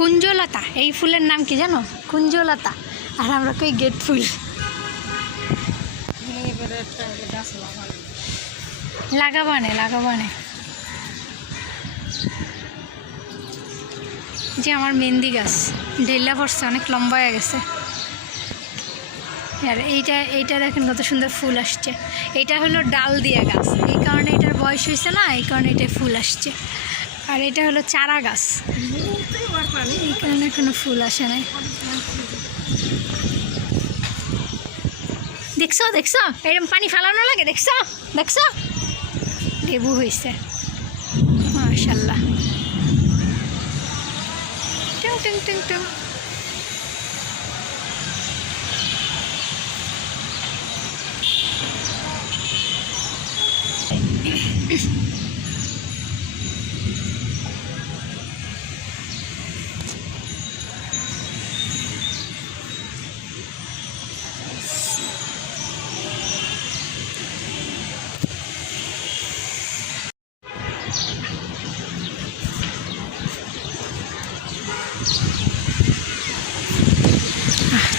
কুঞ্জলতা, এই ফুলের নাম কি জানো? কুঞ্জলতা। আর আমরা কই গেট ফুল। লাগাবানে যে আমার মেহেন্দি গাছ ঢেলা পড়ছে, অনেক লম্বা হয়ে গেছে। আর এইটা দেখেন কত সুন্দর ফুল আসছে। এটা হলো ডাল দিয়া গাছ, এই কারণে এটার বয়স হয়েছে না, এই কারণে এটা ফুল আসছে। আর এটা হলো চারা গাছ, এই কারণে এখনো ফুল আসে নাই। দেখছো এরকম পানি ফালানো লাগে, দেখছো লেবু হয়েছে মাশাআল্লাহ। টুং টুং টুং টুং।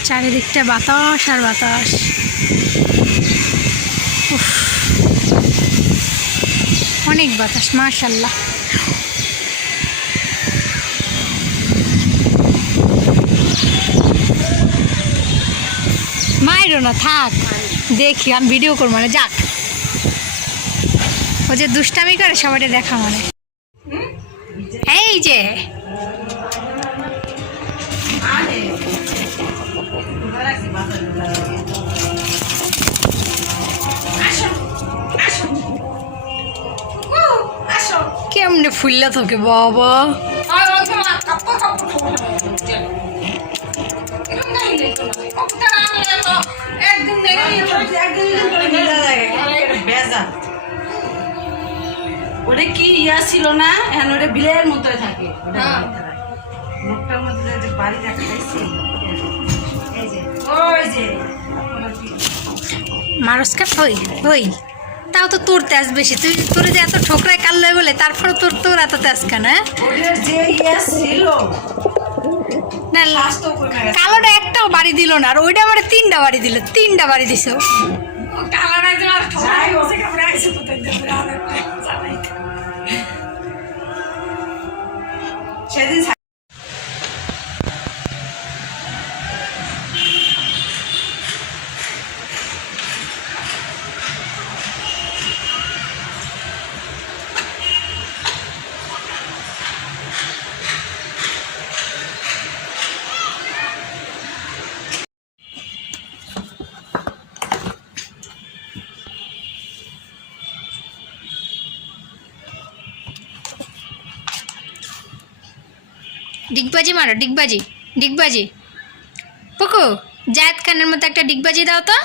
চারিদিকটা বাতাস আর বাতাস। অনেক বাতাস মাশাআল্লাহ। মাইরো না, থাক, দেখি আমি ভিডিও করবো মানে। যাক, ও যে দুষ্টামি করে সবাই দেখা মানে। এই যে কেমনে ফুললা থাকে বাবা। ওটা কি ইয়া ছিল না, এখন ওটা বিলের মতো থাকে। মুখটার মধ্যে যে বাড়ি রাখাইছি, ওই যে মারসকা ওই তাও তো তোর তেজ বেশি। তোর যে এত ঠোকরায় কাল্লয় বলে, তারপরে তোর এত তেজ কেন? যে ইয়া ছিল না, কালোটা একটাও বাড়ি দিল না, আর ওইটা আমার 3টা বাড়ি দিল, 3টা বাড়ি দিছ। সেদিন ডিগবাজি মারো, ডিগবাজি। পুকু, জায়েদ খানের মতো একটা ডিগবাজি দাও তো।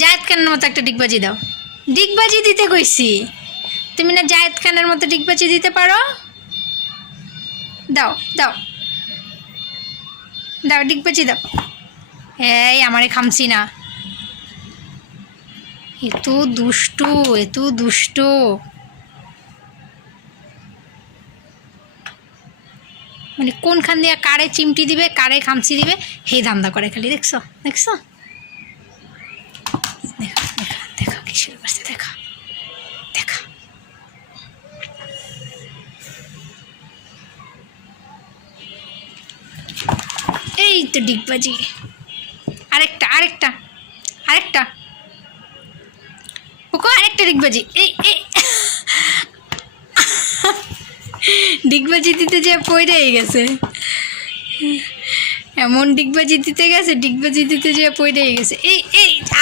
জায়েদ খানের মতো একটা ডিগবাজি দাও। ডিগবাজি দিতে কইছি, তুমি না জায়েদ খানের মতো ডিগবাজি দিতে পারো? দাও ডিগবাজি দাও। এই আমারে খামছি না। এত দুষ্টু। মানে কোনখান দিয়ে কারে চিমটি দিবে, কারে খামচি দিবে, সেই ধান্দা করে খালি। দেখছো দেখা কি শুরু করছে, দেখা। এই তো ডিগবাজি। আরেকটা ওকে, আরেকটা ডিগবাজি। এই ডিগবাজি দিতে যে পড়ে গেছে, এমন ডিগবাজি দিতে যে পড়ে গেছে। এই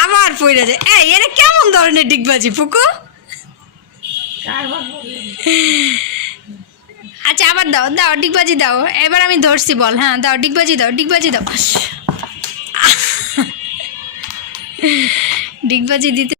আবার পড়ে যায়। এরা কেমন ধরনের ডিগবাজি পুকু? আচ্ছা, আবার দাও ডিগবাজি দাও। এবার আমি ধরছি বল। হ্যাঁ দাও, ডিগবাজি দাও। ডিগবাজি দিতে